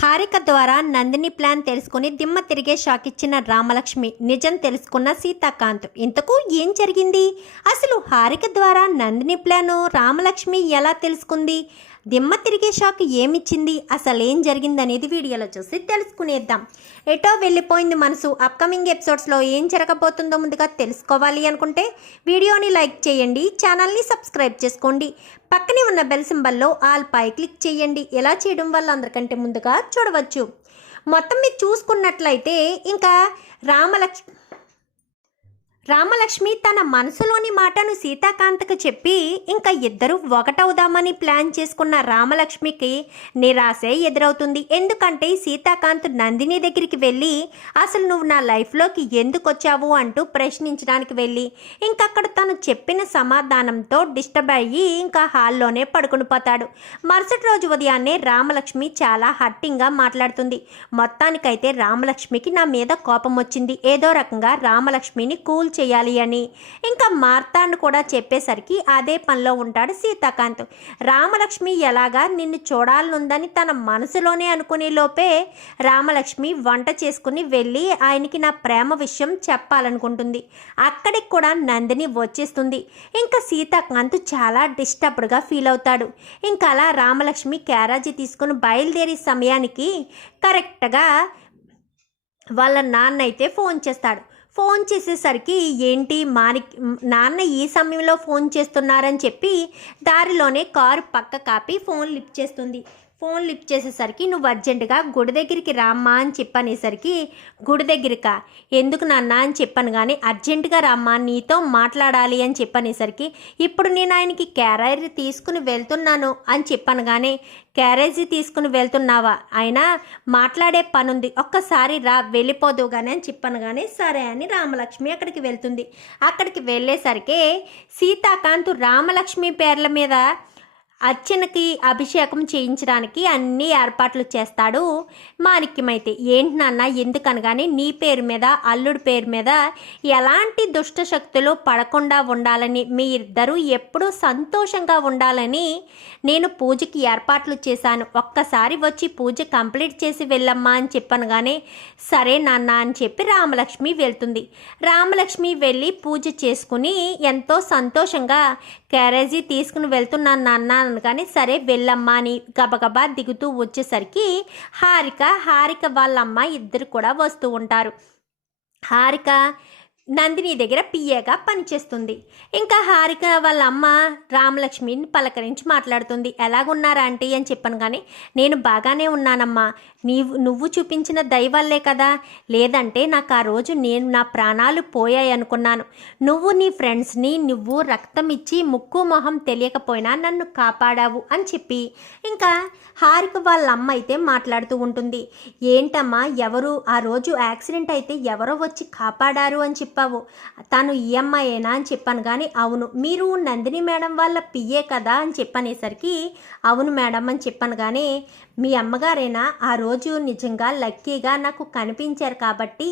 హారిక ద్వారా నందిని ప్లాన్ తెలుసుకుని దిమ్మ తిరిగే షాక్ ఇచ్చిన రామలక్ష్మి నిజం తెలుసుకున్న సీతాకాంత్ ఇంతకు ఏం జరిగింది? అసలు హారిక ద్వారా నందిని ప్లాను రామలక్ష్మి ఎలా తెలుసుకుంది? దిమ్మ తిరిగే షాక్ ఏమిచ్చింది? అసలు ఏం జరిగింది అనేది వీడియోలో చూసి తెలుసుకునేద్దాం. ఎటో వెళ్ళిపోయింది మనసు. అప్కమింగ్ ఎపిసోడ్స్లో ఏం జరగబోతుందో ముందుగా తెలుసుకోవాలి అనుకుంటే వీడియోని లైక్ చేయండి ఛానల్ని సబ్స్క్రైబ్ చేసుకోండి. పక్కనే ఉన్న బెల్ సింబల్లో ఆల్ పై క్లిక్ చేయండి. ఎలా చేయడం వల్ల అందరికంటే ముందుగా చూడవచ్చు. మొత్తం మీరు చూసుకున్నట్లయితే ఇంకా రామలక్ష్మి రామలక్ష్మి తన మనసులోని మాటను సీతాకాంతకు చెప్పి ఇంకా ఇద్దరు ఒకటవుదామని ప్లాన్ చేసుకున్న రామలక్ష్మికి నిరాశే ఎదురవుతుంది. ఎందుకంటే సీతాకాంత్ నందిని దగ్గరికి వెళ్ళి అసలు నువ్వు నా లైఫ్లోకి ఎందుకు వచ్చావు అంటూ ప్రశ్నించడానికి వెళ్ళి ఇంకక్కడ తను చెప్పిన సమాధానంతో డిస్టర్బ్ అయ్యి ఇంకా హాల్లోనే పడుకుని పోతాడు. మరుసటి రోజు ఉదయాన్నే రామలక్ష్మి చాలా హట్టింగ్గా మాట్లాడుతుంది. మొత్తానికైతే రామలక్ష్మికి నా మీద కోపం వచ్చింది. ఏదో రకంగా రామలక్ష్మిని కూల్ చేయాలి అని. ఇంకా మార్తాండు కూడా చెప్పేసరికి అదే పనిలో ఉంటాడు సీతాకాంత్. రామలక్ష్మి ఎలాగా నిన్ను చూడాలనుందని తన మనసులోనే అనుకునే లోపే రామలక్ష్మి వంట చేసుకుని వెళ్ళి ఆయనకి నా ప్రేమ విషయం చెప్పాలనుకుంటుంది. అక్కడికి కూడా నందిని వచ్చేస్తుంది. ఇంకా సీతాకాంత్ చాలా డిస్టర్బ్డ్గా ఫీల్ అవుతాడు. ఇంకా అలా రామలక్ష్మి క్యారాజీ తీసుకుని బయలుదేరే సమయానికి కరెక్ట్గా వాళ్ళ నాన్న అయితే ఫోన్ చేస్తాడు. ఫోన్ చేసేసరికి ఏంటి మాని నాన్న ఈ సమయంలో ఫోన్ చేస్తున్నారని చెప్పి దారిలోనే కారు పక్క కాపి ఫోన్ లిఫ్ట్ చేస్తుంది. ఫోన్ లిఫ్ట్ చేసేసరికి నువ్వు అర్జెంటుగా గుడి దగ్గరికి రామ్మా అని చెప్పనేసరికి గుడి దగ్గరికా? ఎందుకు నాన్న? అని చెప్పాను కానీ అర్జెంటుగా రామ్మా నీతో మాట్లాడాలి అని చెప్పనేసరికి ఇప్పుడు నేను ఆయనకి క్యారేజ్ తీసుకుని వెళ్తున్నాను అని చెప్పాను కానీ క్యారేజీ తీసుకుని వెళ్తున్నావా? ఆయన మాట్లాడే పనుంది. ఒక్కసారి రా వెళ్ళిపోదు కానీ అని చెప్పాను కానీ సరే అని రామలక్ష్మి అక్కడికి వెళ్తుంది. అక్కడికి వెళ్ళేసరికి సీతాకాంత్ రామలక్ష్మి పేర్ల మీద అర్చనకి అభిషేకం చేయించడానికి అన్ని ఏర్పాట్లు చేస్తాడు మాణిక్యమైతే. ఏంటి నాన్న ఎందుకనగానే నీ పేరు మీద అల్లుడి పేరు మీద ఎలాంటి దుష్ట శక్తులు పడకుండా ఉండాలని మీ ఇద్దరూ ఎప్పుడూ సంతోషంగా ఉండాలని నేను పూజకి ఏర్పాట్లు చేశాను. ఒక్కసారి వచ్చి పూజ కంప్లీట్ చేసి వెళ్ళమ్మా అని చెప్పాను కానీ సరే నాన్న అని చెప్పి రామలక్ష్మి వెళ్తుంది. రామలక్ష్మి వెళ్ళి పూజ చేసుకుని ఎంతో సంతోషంగా క్యారేజీ తీసుకుని వెళ్తున్నాను నాన్న అనగానే సరే వెళ్ళమ్మా అని గబగబా దిగుతూ వచ్చేసరికి హారిక హారిక వాళ్ళమ్మ ఇద్దరు కూడా వస్తూ ఉంటారు. హారిక నందిని దగ్గర పిఏగా పనిచేస్తుంది. ఇంకా హారిక వాళ్ళ అమ్మ రామలక్ష్మిని పలకరించి మాట్లాడుతుంది. ఎలాగున్నారా ఆంటీ అని చెప్పాను కానీ నేను బాగానే ఉన్నానమ్మా. నీవు నువ్వు చూపించిన దయవల్లే కదా. లేదంటే నాకు ఆ రోజు నేను నా ప్రాణాలు పోయాయి అనుకున్నాను. నువ్వు నీ ఫ్రెండ్స్ని నువ్వు రక్తం ఇచ్చి ముక్కు మొహం తెలియకపోయినా నన్ను కాపాడావు అని చెప్పి ఇంకా హారిక వాళ్ళ అమ్మ అయితే మాట్లాడుతూ ఉంటుంది. ఏంటమ్మా ఎవరు? ఆ రోజు యాక్సిడెంట్ అయితే ఎవరో వచ్చి కాపాడారు అని చెప్పి చెప్పావు. తను ఈ అమ్మాయేనా అని చెప్పాను కానీ అవును మీరు నందిని మేడం వాళ్ళ పిఏ కదా అని చెప్పనేసరికి అవును మేడం అని చెప్పాను కానీ మీ అమ్మగారైనా? ఆ రోజు నిజంగా లక్కీగా నాకు కనిపించారు కాబట్టి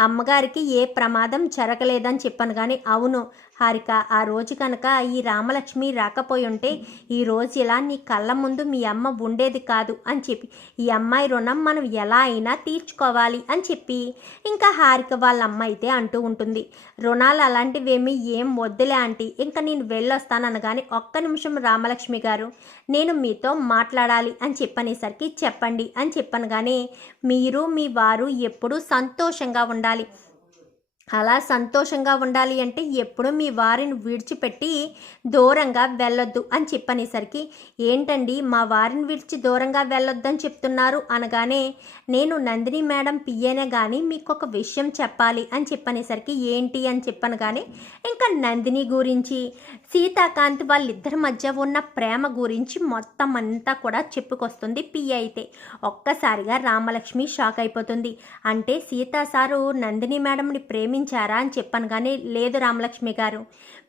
అమ్మగారికి ఏ ప్రమాదం జరగలేదని చెప్పాను కానీ అవును హారిక ఆ రోజు కనుక ఈ రామలక్ష్మి రాకపోయి ఉంటే ఈ రోజు ఇలా నీ కళ్ళ ముందు మీ అమ్మ ఉండేది కాదు అని చెప్పి ఈ అమ్మాయి రుణం మనం ఎలా అయినా తీర్చుకోవాలి అని చెప్పి ఇంకా హారిక వాళ్ళ అమ్మ అయితే అంటూ ఉంటుంది. రుణాలు అలాంటివేమీ ఏం వద్దులే ఆంటీ ఇంకా నేను వెళ్ళొస్తాననగానే ఒక్క నిమిషం రామలక్ష్మి గారు నేను మీతో మాట్లాడాలి అని చెప్పనేసరికి చెప్పండి అని చెప్పాను కానీ మీరు మీ వారు ఎప్పుడూ సంతోషంగా ఉండాలి ఉండాలి అలా సంతోషంగా ఉండాలి అంటే ఎప్పుడూ మీ వారిని విడిచిపెట్టి దూరంగా వెళ్ళొద్దు అని చెప్పనేసరికి ఏంటండి మా వారిని విడిచి దూరంగా వెళ్ళొద్దని చెప్తున్నారు? అనగానే నేను నందిని మేడం పియ్యనే కానీ మీకు ఒక విషయం చెప్పాలి అని చెప్పనేసరికి ఏంటి? అని చెప్పను కానీ ఇంకా నందిని గురించి సీతాకాంత్ వాళ్ళిద్దరి మధ్య ఉన్న ప్రేమ గురించి మొత్తం అంతా కూడా చెప్పుకొస్తుంది పియ్య అయితే. ఒక్కసారిగా రామలక్ష్మి షాక్ అయిపోతుంది. అంటే సీతా సారు నందిని మేడంని ప్రేమి ప్రేమించారా అని చెప్పాను కానీ లేదు రామలక్ష్మి గారు.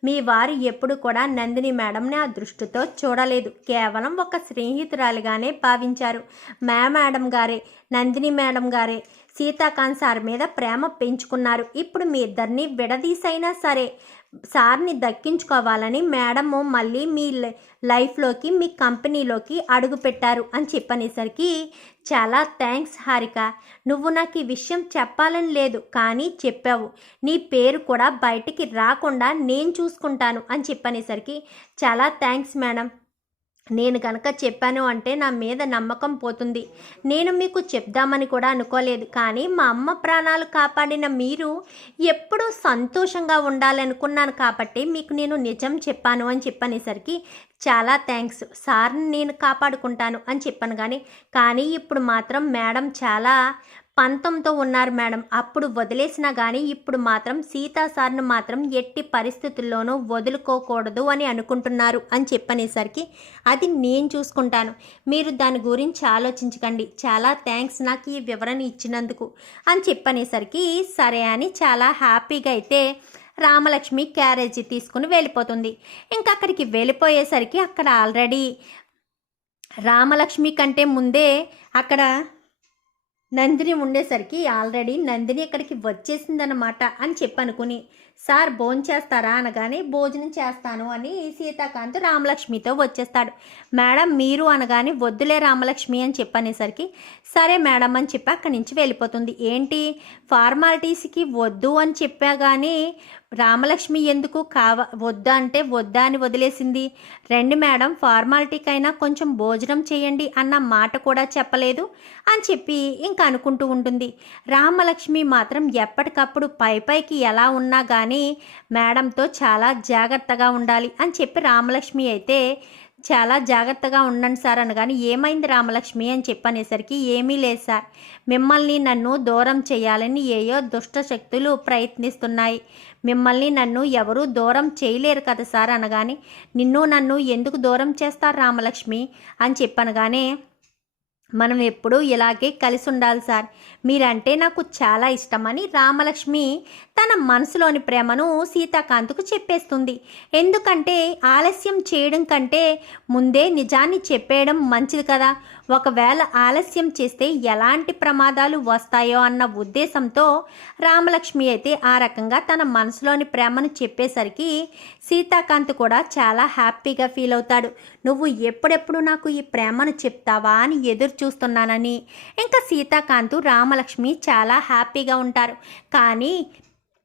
మీ వారు ఎప్పుడు కూడా నందిని మేడంని ఆ దృష్టితో చూడలేదు. కేవలం ఒక స్నేహితురాలిగానే భావించారు. మ్యా మేడం గారే నందిని మేడం గారే సీతాకాంత్ సార్ మీద ప్రేమ పెంచుకున్నారు. ఇప్పుడు మీ ఇద్దరిని విడదీసైనా సరే సార్ని దక్కించుకోవాలని మేడము మళ్ళీ మీ లైఫ్లోకి మీ కంపెనీలోకి అడుగు పెట్టారు అని చెప్పనేసరికి చాలా థ్యాంక్స్ హారిక. నువ్వు నాకు ఈ విషయం చెప్పాలని లేదు కానీ చెప్పావు. నీ పేరు కూడా బయటికి రాకుండా నేను చూసుకుంటాను అని చెప్పనేసరికి చాలా థ్యాంక్స్ మేడం. నేను కనుక చెప్పాను అంటే నా మీద నమ్మకం పోతుంది. నేను మీకు చెప్దామని కూడా అనుకోలేదు. కానీ మా అమ్మ ప్రాణాలు కాపాడిన మీరు ఎప్పుడూ సంతోషంగా ఉండాలనుకున్నాను కాబట్టి మీకు నేను నిజం చెప్పాను అని చెప్పనేసరికి చాలా థ్యాంక్స్. సార్ని నేను కాపాడుకుంటాను అని చెప్పాను కానీ కానీ ఇప్పుడు మాత్రం మేడం చాలా పంతంతో ఉన్నారు మేడం. అప్పుడు వదిలేసినా కానీ ఇప్పుడు మాత్రం సీతా సార్ను మాత్రం ఎట్టి పరిస్థితుల్లోనూ వదులుకోకూడదు అని అనుకుంటున్నారు అని చెప్పనేసరికి అది నేను చూసుకుంటాను. మీరు దాని గురించి ఆలోచించకండి. చాలా థ్యాంక్స్ నాకు ఈ వివరణ ఇచ్చినందుకు అని చెప్పనేసరికి సరే అని చాలా హ్యాపీగా అయితే రామలక్ష్మి క్యారేజీ తీసుకుని వెళ్ళిపోతుంది. ఇంకా అక్కడికి వెళ్ళిపోయేసరికి అక్కడ ఆల్రెడీ రామలక్ష్మి కంటే ముందే అక్కడ నందిని ఉండేసరికి ఆల్రెడీ నందిని ఇక్కడికి వచ్చేసిందనమాట అని చెప్పనుకుని సార్ భోజనం చేస్తారా? అనగానే భోజనం చేస్తాను అని సీతాకాంత్ రామలక్ష్మితో వచ్చేస్తాడు. మేడం మీరు అనగానే వద్దులే రామలక్ష్మి అని చెప్పనేసరికి సరే మేడం అని చెప్పి అక్కడి నుంచి వెళ్ళిపోతుంది. ఏంటి? ఫార్మాలిటీస్కి వద్దు అని చెప్పా కానీ రామలక్ష్మి ఎందుకు కావ వద్దా అంటే వద్దా అని వదిలేసింది. రండి మేడం ఫార్మాలిటీకైనా కొంచెం భోజనం చేయండి అన్న మాట కూడా చెప్పలేదు అని చెప్పి ఇంకా అనుకుంటూ ఉంటుంది. రామలక్ష్మి మాత్రం ఎప్పటికప్పుడు పై పైకి ఎలా ఉన్నా కానీ మేడంతో చాలా జాగ్రత్తగా ఉండాలి అని చెప్పి రామలక్ష్మి అయితే చాలా జాగ్రత్తగా ఉండండి సార్ అనగాని ఏమైంది రామలక్ష్మి అని చెప్పనేసరికి ఏమీ లేదు సార్. మిమ్మల్ని నన్ను దూరం చేయాలని ఏయో దుష్ట శక్తులు ప్రయత్నిస్తున్నాయి. మిమ్మల్ని నన్ను ఎవరూ దూరం చేయలేరు కదా సార్ అనగానే నిన్ను నన్ను ఎందుకు దూరం చేస్తారు రామలక్ష్మి? అని చెప్పనగానే మనం ఎప్పుడూ ఇలాగే కలిసి ఉండాలి సార్. మీరంటే నాకు చాలా ఇష్టమని రామలక్ష్మి తన మనసులోని ప్రేమను సీతాకాంత్కు చెప్పేస్తుంది. ఎందుకంటే ఆలస్యం చేయడం కంటే ముందే నిజాన్ని చెప్పేయడం మంచిది కదా. ఒకవేళ ఆలస్యం చేస్తే ఎలాంటి ప్రమాదాలు వస్తాయో అన్న ఉద్దేశంతో రామలక్ష్మి అయితే ఆ రకంగా తన మనసులోని ప్రేమను చెప్పేసరికి సీతాకాంత్ కూడా చాలా హ్యాపీగా ఫీల్ అవుతాడు. నువ్వు ఎప్పుడెప్పుడు నాకు ఈ ప్రేమను చెప్తావా అని ఎదురు చూస్తున్నానని. ఇంకా సీతాకాంతు రామలక్ష్మి చాలా హ్యాపీగా ఉంటారు. కానీ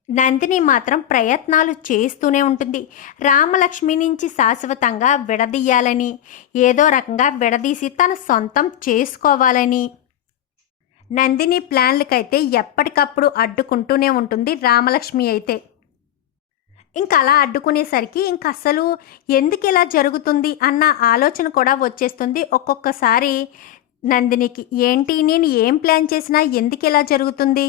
నందిని మాత్రం ప్రయత్నాలు చేస్తూనే ఉంటుంది. రామలక్ష్మి నుంచి శాశ్వతంగా విడదీయాలని ఏదో రకంగా విడదీసి తన సొంతం చేసుకోవాలని. నందిని ప్లాన్లకైతే ఎప్పటికప్పుడు అడ్డుకుంటూనే ఉంటుంది రామలక్ష్మి అయితే. ఇంకా అలా అడ్డుకునేసరికి ఇంక అసలు ఎందుకు ఇలా జరుగుతుంది అన్న ఆలోచన కూడా వచ్చేస్తుంది. ఒక్కొక్కసారి నందినికి ఏంటి? నేను ఏం ప్లాన్ చేసినా ఎందుకు ఇలా జరుగుతుంది?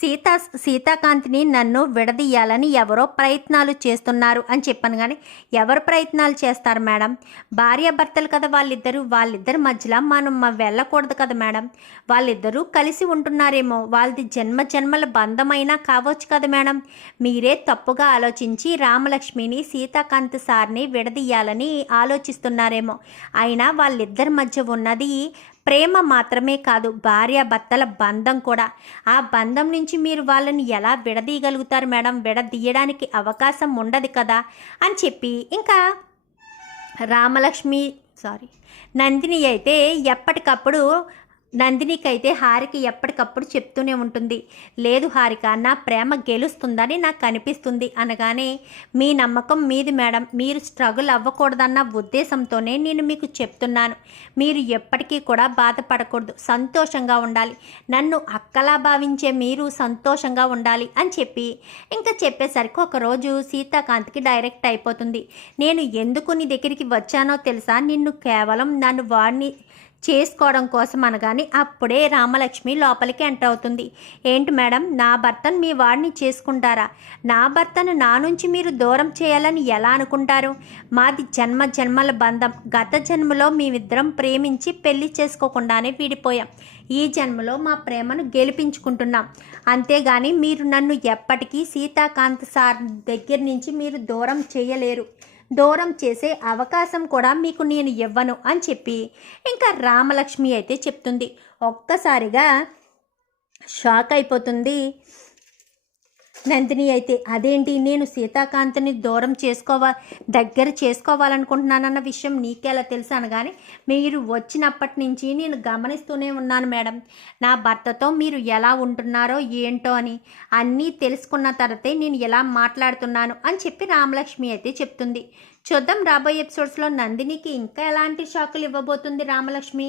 సీతా సీతాకాంత్ని నన్ను విడదీయాలని ఎవరో ప్రయత్నాలు చేస్తున్నారు అని చెప్పాను కానీ ఎవరు ప్రయత్నాలు చేస్తారు మేడం? భార్యాభర్తలు కదా వాళ్ళిద్దరూ వాళ్ళిద్దరి మధ్యలో మనం వెళ్ళకూడదు కదా మేడం? వాళ్ళిద్దరూ కలిసి ఉంటున్నారేమో వాళ్ళది జన్మ జన్మల బంధమైనా కావచ్చు కదా మేడం? మీరే తప్పుగా ఆలోచించి రామలక్ష్మిని సీతాకాంత్ సార్ని విడదీయాలని ఆలోచిస్తున్నారేమో. అయినా వాళ్ళిద్దరి మధ్య ఉన్నది ప్రేమ మాత్రమే కాదు భార్యాభర్తల బంధం కూడా. ఆ బంధం నుంచి మీరు వాళ్ళని ఎలా విడదీయగలుగుతారు మేడం? విడదీయడానికి అవకాశం ఉండదు కదా? అని చెప్పి ఇంకా రామలక్ష్మి సారీ నందిని అయితే ఎప్పటికప్పుడు నందినికైతే హారిక ఎప్పటికప్పుడు చెప్తూనే ఉంటుంది. లేదు హారిక నా ప్రేమ గెలుస్తుందని నాకు అనిపిస్తుంది అనగానే మీ నమ్మకం మీది మేడం. మీరు స్ట్రగుల్ అవ్వకూడదన్న ఉద్దేశంతోనే నేను మీకు చెప్తున్నాను. మీరు ఎప్పటికీ కూడా బాధపడకూడదు. సంతోషంగా ఉండాలి. నన్ను అక్కలా భావించే మీరు సంతోషంగా ఉండాలి అని చెప్పి ఇంకా చెప్పేసరికి ఒకరోజు సీతాకాంత్కి డైరెక్ట్ అయిపోతుంది. నేను ఎందుకు నీ దగ్గరికి వచ్చానో తెలుసా? నిన్ను కేవలం నన్ను వాడిని చేసుకోవడం కోసం అనగానే అప్పుడే రామలక్ష్మి లోపలికి ఎంటర్ అవుతుంది. ఏంటి మేడం? నా భర్తను మీ వాడిని చేసుకుంటారా? నా భర్తను నా నుంచి మీరు దూరం చేయాలని ఎలా అనుకుంటారు? మాది జన్మ జన్మల బంధం. గత జన్మలో మేమిద్దరం ప్రేమించి పెళ్ళి చేసుకోకుండానే విడిపోయాం. ఈ జన్మలో మా ప్రేమను గెలిపించుకుంటున్నాం. అంతేగాని మీరు నన్ను ఎప్పటికీ సీతాకాంత్ సార్ దగ్గర నుంచి మీరు దూరం చేయలేరు. దూరం చేసే అవకాశం కూడా మీకు నేను ఇవ్వను అని చెప్పి ఇంకా రామలక్ష్మి అయితే చెప్తుంది. ఒక్కసారిగా షాక్ అయిపోతుంది. నందిని అయితే అదేంటి? నేను సీతాకాంత్ని దూరం చేసుకోవా దగ్గర చేసుకోవాలనుకుంటున్నానన్న విషయం నీకెలా తెలుసు అనగానే మీరు వచ్చినప్పటి నుంచి నేను గమనిస్తూనే ఉన్నాను మేడం. నా భర్తతో మీరు ఎలా ఉంటున్నారో ఏంటో అని. అన్నీ తెలుసుకున్న తర్వాతే నేను ఎలా మాట్లాడుతున్నాను అని చెప్పి రామలక్ష్మి అయితే చెప్తుంది. చూద్దాం రాబోయే ఎపిసోడ్స్లో నందినికి ఇంకా ఎలాంటి షాకులు ఇవ్వబోతుంది రామలక్ష్మి?